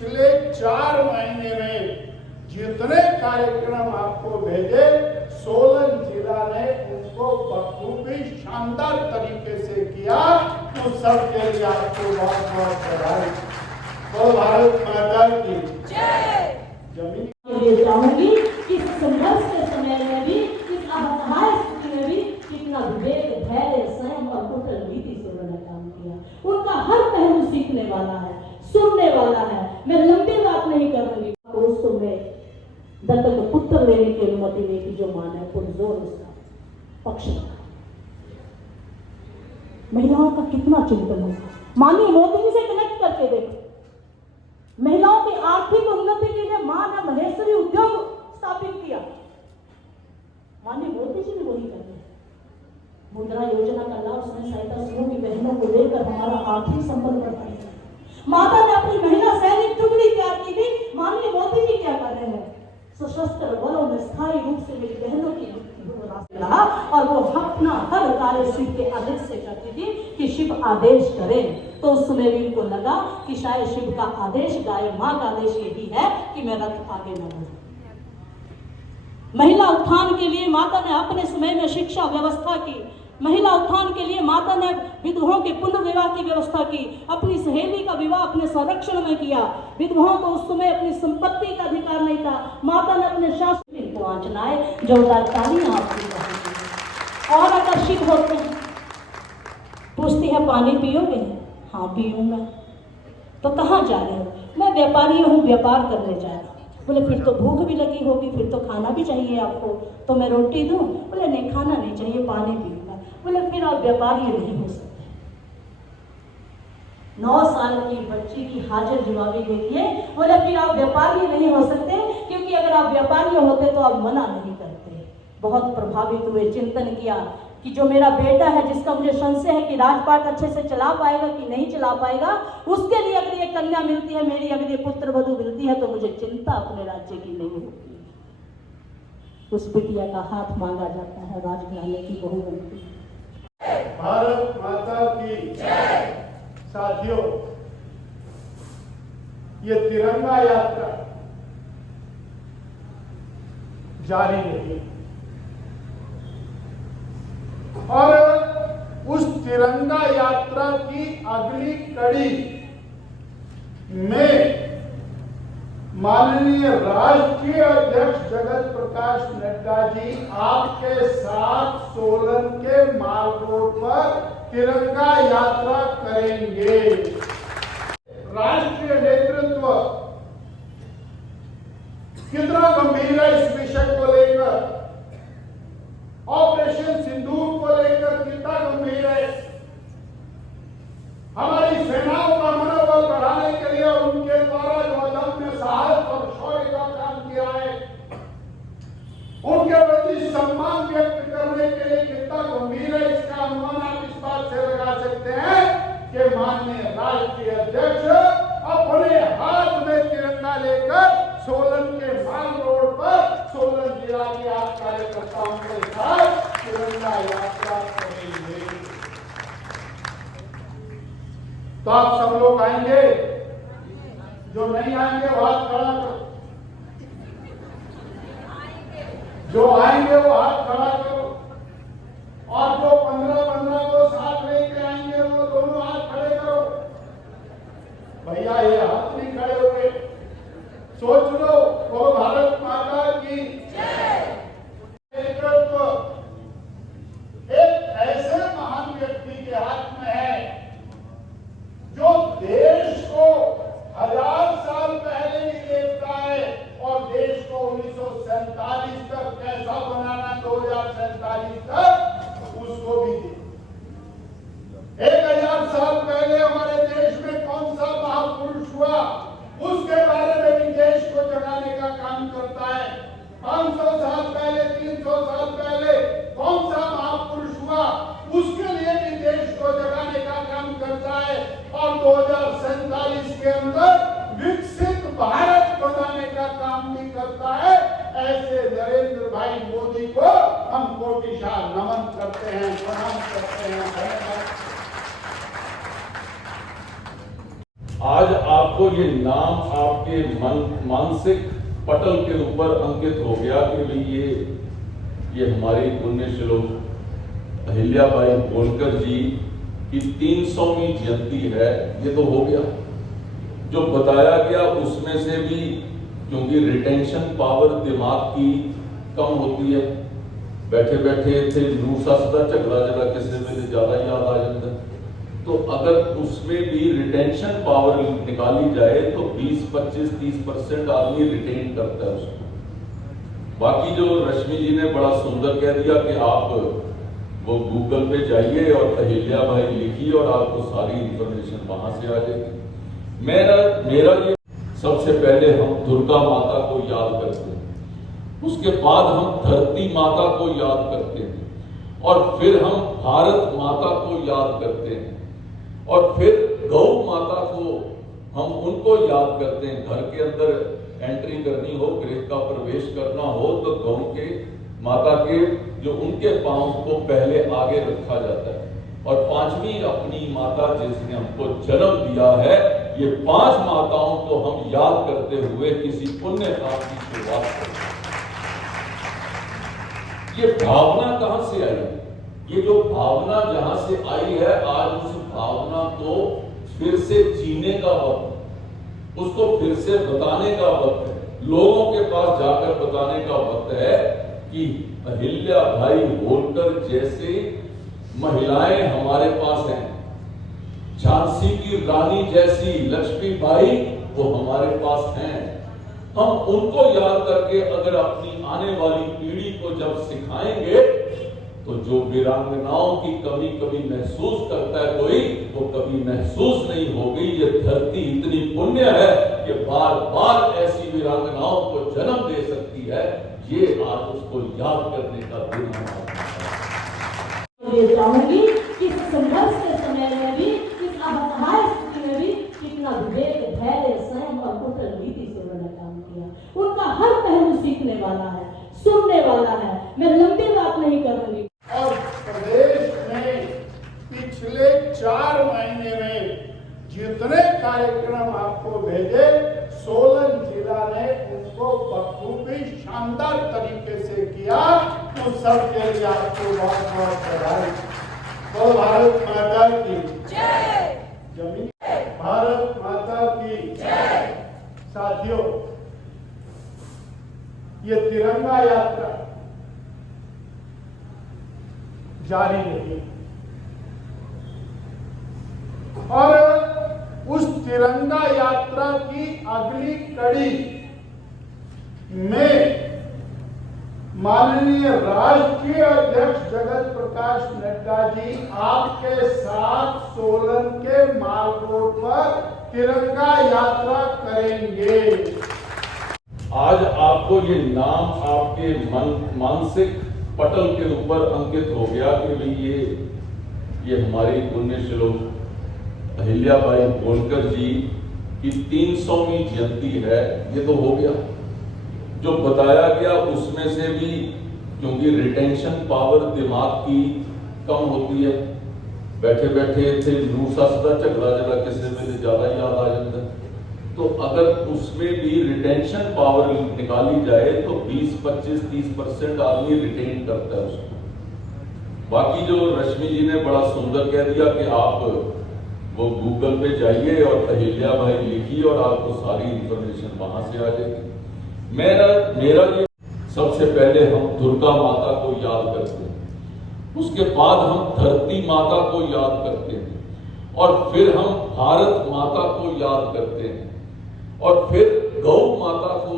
पिछले 4 महीने में जितने कार्यक्रम आपको भेजे, सोलन जिला ने उनको बखूबी शानदार तरीके से किया। तो सबके लिए आपको बहुत बहुत बधाई। तो भारत माता की जय। जमीन के लिए चाहूंगी कि संघर्ष के समय में भी, इस असहाय स्थिति में भी कितना विवेक, धैर्य, संयम और कूटनीति से उन्होंने काम किया। उनका हर पहलू सीखने वाला है, सुनने वाला है। मैं लंबी बात नहीं करूंगी। दोस्तों में दत्तक पुत्र लेने की अनुमति नहीं की, जो मां ने पुरजोर उसका पक्ष रखा। महिलाओं का कितना चिंतन होगा। माननीय मोदी जी से कनेक्ट करके देखो। महिलाओं की आर्थिक उन्नति के लिए मां ने महेश्वरी उद्योग स्थापित किया। माननीय मोदी जी ने वही कर दिया। मुद्रा योजना का लाभ स्वयं सहायता समूह की बहनों को देकर हमारा आर्थिक संबंध बढ़ाया। माता ने अपनी महिला सैनिक टुकड़ी तैयार की थी। माननीय मोदी जी क्या कर रहे हैं? सशस्त्र बलों में स्थायी रूप से मेरी बहनों की रहा, और वो अपना हर कार्य शिव के आदेश से करती थी कि शिव आदेश करें। तो उस समय भी उनको लगा कि शायद शिव का आदेश, गाय मां का आदेश यही है कि मैं रथ आगे न बढ़ूं। महिला उत्थान के लिए माता ने अपने समय में शिक्षा व्यवस्था की। महिला उत्थान के लिए माता ने विधवाओं के पुनर्विवाह की व्यवस्था की। अपनी सहेली का विवाह अपने संरक्षण में किया। विधवाओं को उस समय अपनी संपत्ति का अधिकार नहीं था। माता ने अपने शास्त्र को आंचनाए जोरदार तालियां आपकी बहन और आकर्षित होते हैं। पूछती है पानी पियोगे? हाँ पीऊंगा। तो कहाँ जा रहे हो? मैं व्यापारी हूँ, व्यापार करने जा रहा हूँ। बोले फिर तो भूख भी लगी होगी, फिर तो खाना भी चाहिए आपको, तो मैं रोटी दूं? बोले नहीं, खाना नहीं चाहिए, पानी पीऊंगा। बोले फिर आप व्यापारी नहीं हो सकते। 9 साल की बच्ची की हाजिर जवाबी देखिए। बोले फिर आप व्यापारी नहीं हो सकते, क्योंकि अगर आप व्यापारी होते तो आप मना नहीं करते। बहुत प्रभावित हुए, चिंतन किया कि जो मेरा बेटा है, जिसका मुझे संशय है कि राजपाट अच्छे से चला पाएगा कि नहीं चला पाएगा, उसके लिए अगर ये कन्या मिलती है, मेरी अगर ये पुत्र वधू मिलती है, तो मुझे चिंता अपने राज्य की नहीं होती। उस बिटिया का हाथ मांगा जाता है, राजघराने की बहू बनती है। भारत माता की जय। साथियों, ये तिरंगा यात्रा जारी रही और उस तिरंगा यात्रा की अगली कड़ी में माननीय राष्ट्रीय अध्यक्ष जगत प्रकाश नड्डा जी आपके साथ सोलन के माल रोड पर तिरंगा यात्रा करेंगे। राष्ट्रीय नेतृत्व कितना गंभीर है इस विषय को लेकर, ऑपरेशन सिंदूर को लेकर कितना गंभीर है। हमारी सेनाओं का मनोबल बढ़ाने के लिए उनके द्वारा जो अदम्य साहस और शौर्य का काम किया है, उनके प्रति सम्मान व्यक्त करने के लिए कितना गंभीर है, इसका अनुमान आप इस बात से लगा सकते हैं कि माननीय राष्ट्रीय अध्यक्ष अपने हाथ में तिरंगा लेकर सोलन के माल रोड पर सोलन जिला के आप कार्यकर्ताओं के साथ तिरंगा यात्रा करेंगे। तो आप सब लोग आएंगे? जो नहीं आएंगे वो हाथ खड़ा करो। जो आएंगे वो हाथ खड़ा करो, और जो 15-15 को साथ लेके आएंगे वो दोनों हाथ खड़े करो। भैया ये हाथ नहीं खड़े हुए, सोच लो। वो भारत माता की जय। एक ऐसे महान व्यक्ति के हाथ में है जो देश को 1000 साल पहले ही देखता है, और देश को 1947 तक कैसा बनाना, 2047 तक उसको भी दे। 1000 साल पहले हमारे देश में कौन सा महापुरुष हुआ, उसके बारे में भी देश को जगाने का काम करता है। 500 साल पहले, 300 साल पहले कौन सा महापुरुष हुआ, उसके लिए भी देश को जगाने का काम करता है। और 2047 के अंदर विकसित भारत बनाने का काम भी करता है। ऐसे नरेंद्र भाई मोदी को हम कोटिशाह नमन करते हैं, प्रणाम करते हैं, धन्यवाद। आज आपको ये नाम आपके मानसिक पटल के ऊपर अंकित हो गया कि भाई ये हमारी पुण्य श्लोक अहिल्याबाई होलकर जी की 300वीं जयंती है। ये तो हो गया, जो बताया गया उसमें से भी, क्योंकि रिटेंशन पावर दिमाग की कम होती है, बैठे बैठे थे नूर सदा झगड़ा जरा किसी में ज्यादा याद आ जाता है, तो अगर उसमें भी रिटेंशन पावर निकाली जाए तो 20, 25, 30% आदमी रिटेन करता है उसको। बाकी जो रश्मि जी ने बड़ा सुंदर कह दिया कि आप वो गूगल पे जाइए और अहिल्याबाई लिखिए और आपको सारी इंफॉर्मेशन वहां से आ जाएगी। मेरा ये, सबसे पहले हम दुर्गा माता को याद करते हैं, उसके बाद हम धरती माता को याद करते हैं, और फिर हम भारत माता को याद करते हैं, और फिर गौ माता को हम उनको याद करते हैं। घर के अंदर एंट्री करनी हो, गृह का प्रवेश करना हो तो गौ के माता के जो उनके पांव को पहले आगे रखा जाता है। और पांचवी अपनी माता जिसने हमको जन्म दिया है, ये 5 माताओं को हम याद करते हुए किसी पुण्य काम की शुरुआत करते हैं। ये भावना कहां से आई? ये जो भावना जहां से आई है, आज उस भावना को फिर से जीने का वक्त, उसको फिर से बताने का वक्त है, लोगों के पास जाकर बताने का वक्त है कि अहिल्याबाई होलकर जैसे महिलाएं हमारे पास हैं, झांसी की रानी जैसी लक्ष्मीबाई वो हमारे पास हैं। हम उनको याद करके अगर अपनी आने वाली पीढ़ी को जब सिखाएंगे तो जो वीरांगनाओं की कमी कभी महसूस करता है कोई, वो कभी महसूस नहीं होगी। ये धरती इतनी पुण्य है कि बार बार ऐसी वीरांगनाओं को जन्म दे सकती है। ये आज उसको याद करने का दिन है। ये चाहूंगी कि इस संघर्ष के समय में भी, इस असहाय स्थिति में भी कितना विवेक, धैर्य, संयम और कुशल नीति से उन्होंने काम किया। उनका हर पहलू सीखने वाला है, सुनने वाला है। मैं लंबी बात नहीं करूंगी। और प्रदेश में पिछले 4 महीने में जितने कार्यक्रम आपको भेजे, सोलन जिला ने उनको बखूबी शानदार तरीके से किया। उन सब के लिए आपको बहुत बहुत बधाई। तो भारत माता की जय। जमीन भारत माता की जय। साथियों, ये तिरंगा यात्रा जारी रही और उस तिरंगा यात्रा की अगली कड़ी में माननीय राष्ट्रीय अध्यक्ष जगत प्रकाश नड्डा जी आपके साथ सोलन के माल रोड पर तिरंगा यात्रा करेंगे। आज आपको ये नाम आपके मानसिक पटल के ऊपर अंकित हो गया कि भाई ये हमारी पुण्य श्लोक अहिल्याबाई होलकर जी की 300वीं जयंती है। ये तो हो गया, जो बताया गया उसमें से भी, क्योंकि रिटेंशन पावर दिमाग की कम होती है, बैठे बैठे थे नूर सदा झगड़ा जरा किसी में ज्यादा याद आ जाता है, तो अगर उसमें भी रिटेंशन पावर निकाली जाए तो 20, 25, 30% आदमी रिटेन करता है उसको। बाकी जो रश्मि जी ने बड़ा सुंदर कह दिया कि आप वो गूगल पे जाइए और अहिल्याबाई लिखिए और आपको सारी इंफॉर्मेशन वहां से आ जाएगी। मेरा ये, सबसे पहले हम दुर्गा माता को याद करते हैं, उसके बाद हम धरती माता को याद करते हैं, और फिर हम भारत माता को याद करते हैं, और फिर गौ माता को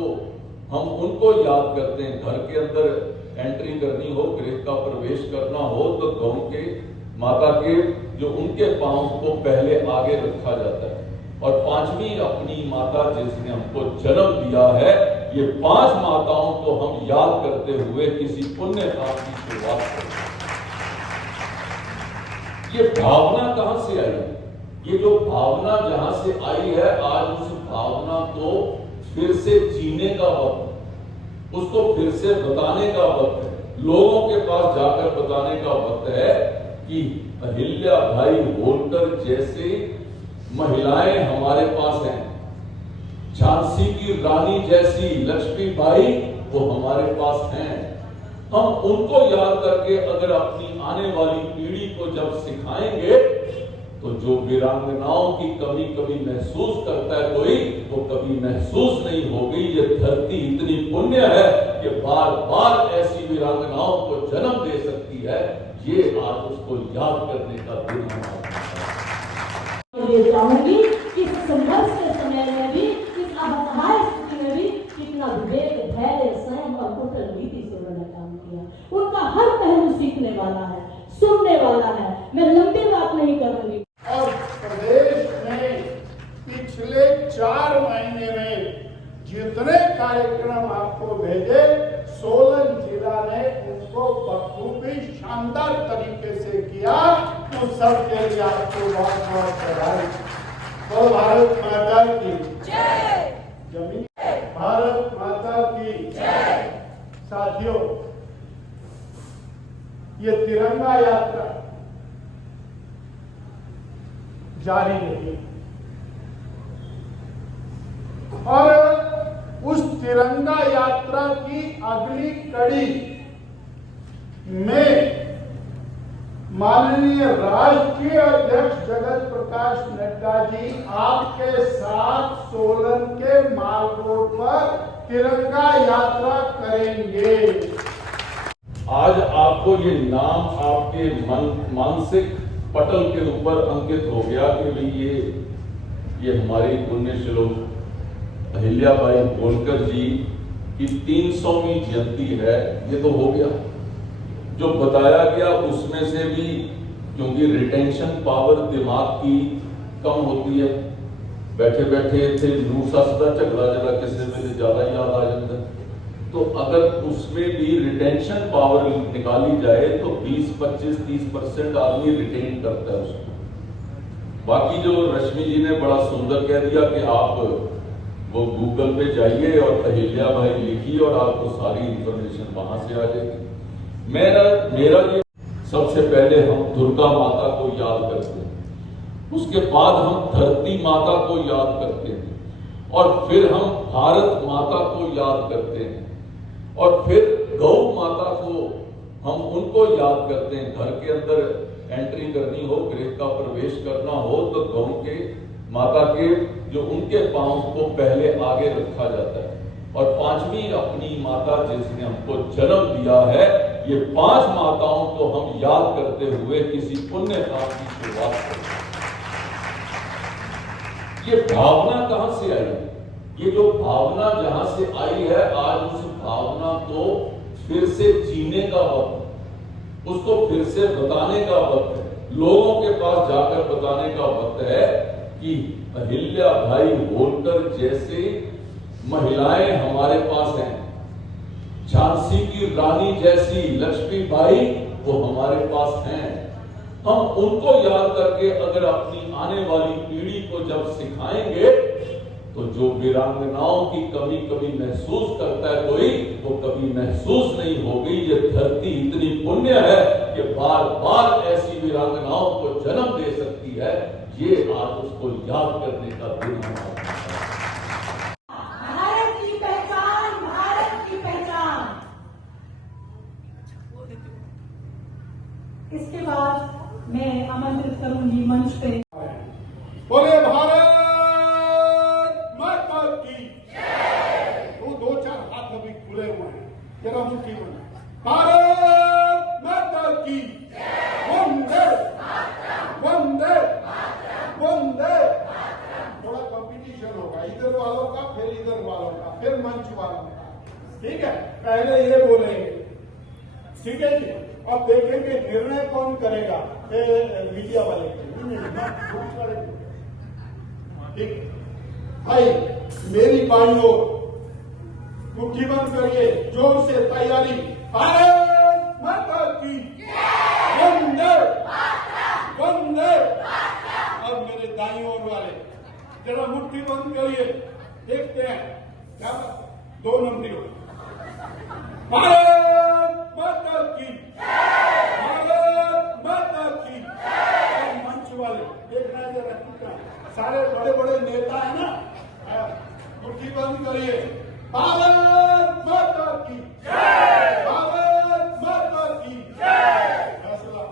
हम उनको याद करते हैं। घर के अंदर एंट्री करनी हो, गृह का प्रवेश करना हो तो गौ के माता के जो उनके पांव को पहले आगे रखा जाता है। और पांचवी अपनी माता जिसने हमको जन्म दिया है, ये 5 माताओं को हम याद करते हुए किसी पुण्य काम की शुरुआत करते हैं। ये भावना कहां से आई? ये जो भावना जहां से आई है, आज उस भावना को फिर से जीने का वक्त, उसको फिर से बताने का वक्त है, लोगों के पास जाकर बताने का वक्त है कि अहिल्याबाई होलकर जैसे महिलाएं हमारे पास हैं। झांसी की रानी जैसी लक्ष्मीबाई वो हमारे पास हैं। हम उनको याद करके अगर अपनी आने वाली पीढ़ी को जब सिखाएंगे तो जो वीरांगनाओं की कमी कभी महसूस करता है कोई, वो कभी महसूस नहीं होगी। ये धरती इतनी पुण्य है कि बार बार ऐसी वीरांगनाओं को जन्म दे सकती है। ये आज उसको याद करने का दिन है। ये चाहूंगी कि इस संघर्ष के समय में भी, इस असहाय स्थिति में भी कितना विवेक, धैर्य, संयम और कुशल नीति से उन्होंने काम किया। उनका हर पहलू सीखने वाला है, सुनने वाला है। मैं लंबी बात नहीं करूंगी। और प्रदेश में पिछले 4 महीने में जितने कार्यक्रम आपको भेजे, सोलन जिला ने उनको बखूबी शानदार तरीके से किया। तो सबके लिए आपको बहुत बहुत बधाई। तो भारत माता की जय। जमीन भारत माता की जय। साथियों, ये तिरंगा यात्रा जारी रही और उस तिरंगा यात्रा की अगली कड़ी में माननीय राष्ट्रीय अध्यक्ष जगत प्रकाश नड्डा जी आपके साथ सोलन के माल रोड पर तिरंगा यात्रा करेंगे। आज आपको ये नाम आपके मानसिक पटल के ऊपर अंकित हो गया कि भाई ये हमारी पुण्यश्लोक अहिल्याबाई होलकर जी की 300वीं जयंती है। ये तो हो गया। जो बताया गया उसमें से भी, क्योंकि रिटेंशन पावर दिमाग की कम होती है, बैठे बैठे थे नूसा सदा झगड़ा जरा किसी में ज्यादा याद आ जाता है, तो अगर उसमें भी रिटेंशन पावर निकाली जाए तो 20, 25, 30% आदमी रिटेन करता है उसको। बाकी जो रश्मि जी ने बड़ा सुंदर कह दिया कि आप वो गूगल पे जाइए और अहिल्याबाई लिखिए और आपको सारी इंफॉर्मेशन वहां से आ जाएगी। मेरा ये सबसे पहले हम दुर्गा माता को याद करते हैं, उसके बाद हम धरती माता को याद करते हैं, और फिर हम भारत माता को याद करते हैं, और फिर गौ माता को हम उनको याद करते हैं। घर के अंदर एंट्री करनी हो, गृह का प्रवेश करना हो तो गौ के माता के जो उनके पांव को पहले आगे रखा जाता है। और 5वीं अपनी माता जिसने हमको जन्म दिया है, ये 5 माताओं को हम याद करते हुए किसी पुण्य काम की शुरुआत करते हैं। ये भावना कहां से आई? ये जो भावना जहां से आई है, आज उस भावना को फिर से जीने का वक्त, उसको फिर से बताने का वक्त है, लोगों के पास जाकर बताने का वक्त है कि अहिल्याबाई होलकर जैसे महिलाएं हमारे पास हैं। झांसी की रानी जैसी लक्ष्मीबाई वो हमारे पास हैं। हम उनको याद करके अगर अपनी आने वाली पीढ़ी को जब सिखाएंगे तो जो वीरांगनाओं की कमी कभी महसूस करता है कोई, वो कभी महसूस नहीं होगी। ये धरती इतनी पुण्य है कि बार बार ऐसी वीरांगनाओं को जन्म दे सकती है। ये आज उसको याद करने का दिन है। भारत की पहचान, भारत की पहचान। इसके बाद मैं आमंत्रित करूंगी मंच पे। बोले भारत माता की जय। वो 2-4 हाथ अभी खुले हुए हैं, जरा मुट्ठी बना। भारत माता की वंदे वंदे वंदे। थोड़ा कंपटीशन होगा, इधर वालों का, फिर इधर वालों का, फिर मंच वालों का, ठीक है? पहले ये बोलेंगे, ठीक है जी? अब देखेंगे निर्णय कौन करेगा, मीडिया वाले। ठीक भाई, मेरी बाइयों मुट्ठी बंद करिए, जोर से तैयारी। भारत माता की वंदे वंदे। और मेरे दाईं ओर वाले जरा मुट्ठी बंद करिए, देखते हैं क्या 2 नंबरी हो। भारत माता की भारत माता की। मंच वाले देखना जरा कितना सारे बड़े बड़े नेता है ना, मुट्ठी बंद करिए। भारत माता की जय, भारत माता की जय। फैसला